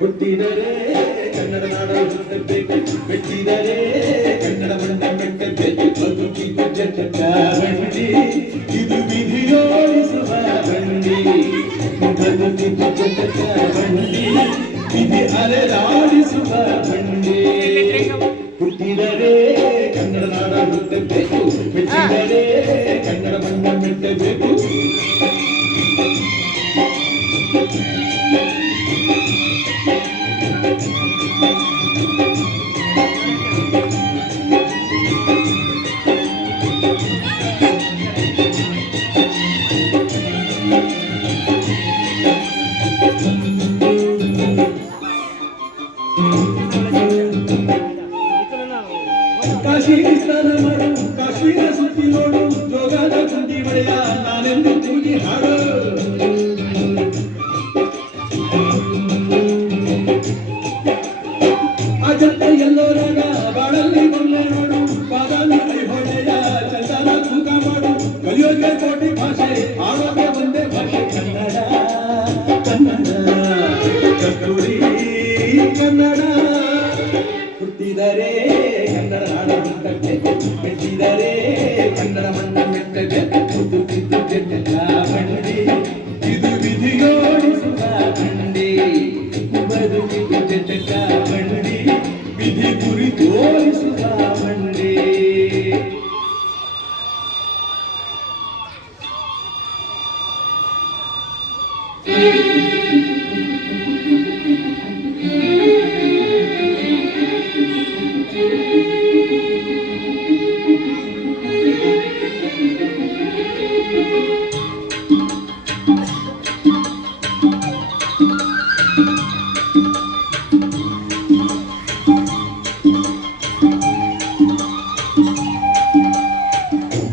ಹುಟ್ಟಿದರೆ ಕನ್ನಡ ನಾಡ ಹುಟ್ಟಬೇಕು, ಬೆಟ್ಟಿದರೆ ಕನ್ನಡ ಮಣ್ಣ ಮೆಟ್ಟಬೇಕು, ಬದುಕಿದು ಜಗತ್ತ ಬಂಡಿ, ಇದು ವಿಧಿಯೋಡಿಸುವ ಬಂಡಿ, ಬದುಕಿದು ಜಗತ್ತ ಬಂಡಿ, ವಿಧಿ ಅಲೆದಾಡಿಸುವ ಬಂಡಿ. ಹುಟ್ಟಿದರೆ ಕನ್ನಡ ನಾಡ ಹುಟ್ಟಬೇಕು, ಬೆಟ್ಟಿದರೆ ಕನ್ನಡ ಮಣ್ಣ ಮೆಟ್ಟಬೇಕು. ಕಾಶ್ಮೀರ ಸುತ್ತಿ ನೋಡು, ಜೋಗದ ಕುಂದಿ ಮಳೆಯ ನಾನೆಂದು ಕೂಗಿ ಹಾಡು. ಅಜಂತ ಎಲ್ಲೋರಾಗ ಬಾಳಲ್ಲಿ ಬಂದೆ ನೋಡು, ಬಾದಾಮಿ ಹೊಳೆಯ ಚಂದನ ತೂಕ ಮಾಡು. ಕಲಿಯೋಕೆ ಕೋಟಿ ಭಾಷೆ, ಆಡೋಕೆ ಒಂದೇ ಭಾಷೆ ಕನ್ನಡ, ಕನ್ನಡ ಕಸ್ತೂರಿ ಕನ್ನಡ. ಹುಟ್ಟಿದರೆ ಕನ್ನಡ ನಾಡ ಹುಟ್ಟಬೇಕು, ಬೆಟ್ಟಿದರೆ ಕನ್ನಡ ಮಣ್ಣ ಮೆಟ್ಟಬೇಕು, ಬದುಕಿದು ಜಗತ್ತ ಬಂಡಿ, ಇದು ವಿಧಿಯೋಡಿಸುವ ಬಂಡಿ, ಬದುಕಿದು ಜಗತ್ತ ಬಂಡಿ, ವಿಧಿ ಗುರಿ ತೋರಿಸುವ ಬಂಡಿ.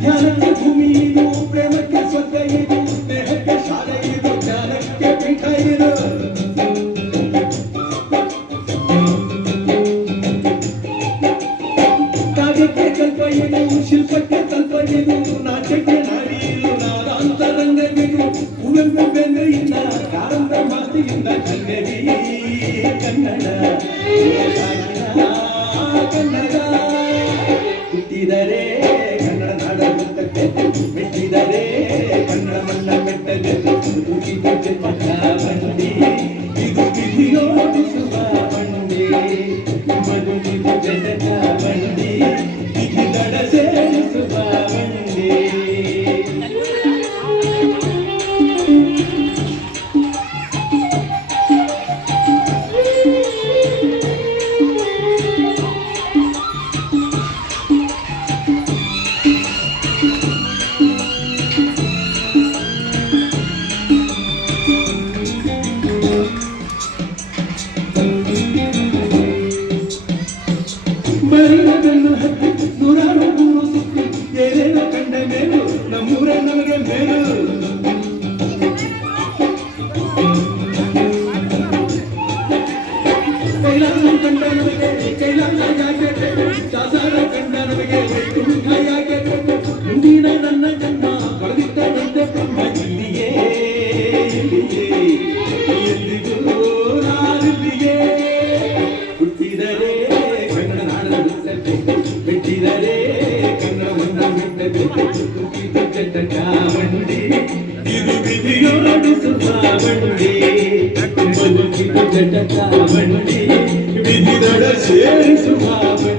ಧ್ಯಾನಕ್ಕೆ ಭೂಮಿ ಇದು, ಪ್ರೇಮಕ್ಕೆ ಸ್ವರ್ಗ ಇದು, ಸ್ನೇಹಕ್ಕೆ ಶಾಲೆ ಇದು, ಜ್ಞಾನಕ್ಕೆ ಪೀಠ ಇದು. ಕಾವ್ಯಕ್ಕೆ ಕಲ್ಪ ಇದು, ಶಿಲ್ಪಕ್ಕೆ ಕಲ್ಪ ಇದು, ನಾಟ್ಯಕ್ಕೆ ನಾಡಿ ಇದು, ನಾದಾಂತರಂಗವಿದು. ಕುವೆಂಪು ಬೆಂಗ್ರೆಯಿಂದ ಕಾರಂತ ಮಾತಿಯಿಂದ ಕನ್ನಡಿ ಕನ್ನಡ ಕನ್ನಡ. ಹುಟ್ಟಿದರೆ ಕನ್ನಡ ನಾಡ ಹುಟ್ಟಬೇಕು, ಮೆಟ್ಟಿದರೆ ಕನ್ನಡ ಮಣ್ಣ ಮೆಟ್ಟಬೇಕು, ಬದುಕಿದು ಜಗತ್ತ ಬಂಡಿ, ಇದು ವಿಧಿಯೋಡಿಸುವ ಬಂಡಿ, ಬದುಕಿದು ಜಗತ್ತ ಬಂಡಿ, ವಿಧಿ ದಡ ಸೇರಿಸುವ ಬಂಡಿ. ಬರಿನಗನ್ನು ಹತ್ತಿ ನೂರಾರು ಊರು ಸುತ್ತಿ ಏನೇನೋ ಕಂಡ ಮೇಲು, ನಮ್ಮೂರ ನಮಗೆ ಮೇಲು. ಕೈಲಾಸ ಕಂಡ ನಮಗೆ ಕೈಲಾಸ ಯಾಕೆ ಬೇಕು, ದಾಸರ ಕಂಡ ನಮಗೆ ವೈಕುಂಠ ಯಾಕೆ ಬೇಕು. ಮುಂದಿನ ನನ್ನ ಜನ್ಮ ಬರೆದಿಟ್ಟಂತೆ ಬ್ರಹ್ಮ ಇಲ್ಲಿಯೇ ಇಲ್ಲಿಯೇ ಎಲ್ಲಿಗೂ ನಾನಿಲ್ಲಿಯೇ. ಹುಟ್ಟಿದರೆ ಕನ್ನಡ ನಾಡ ಹುಟ್ಟಬೇಕು, ಬೆಟ್ಟಿದರೆ ಕನ್ನಡ ಮಣ್ಣ ಮೆಟ್ಟಬೇಕು, ಬದುಕಿದು ಜಗತ್ತ ಬಂಡಿ, ಇದು ವಿಧಿಯೋಡಿಸುವ ಬಂಡಿ, ಬದುಕಿದು ಜಗತ್ತ ಬಂಡಿ, ವಿಧಿ ದಡ ಸೇರಿಸುವ ಬಂಡಿ.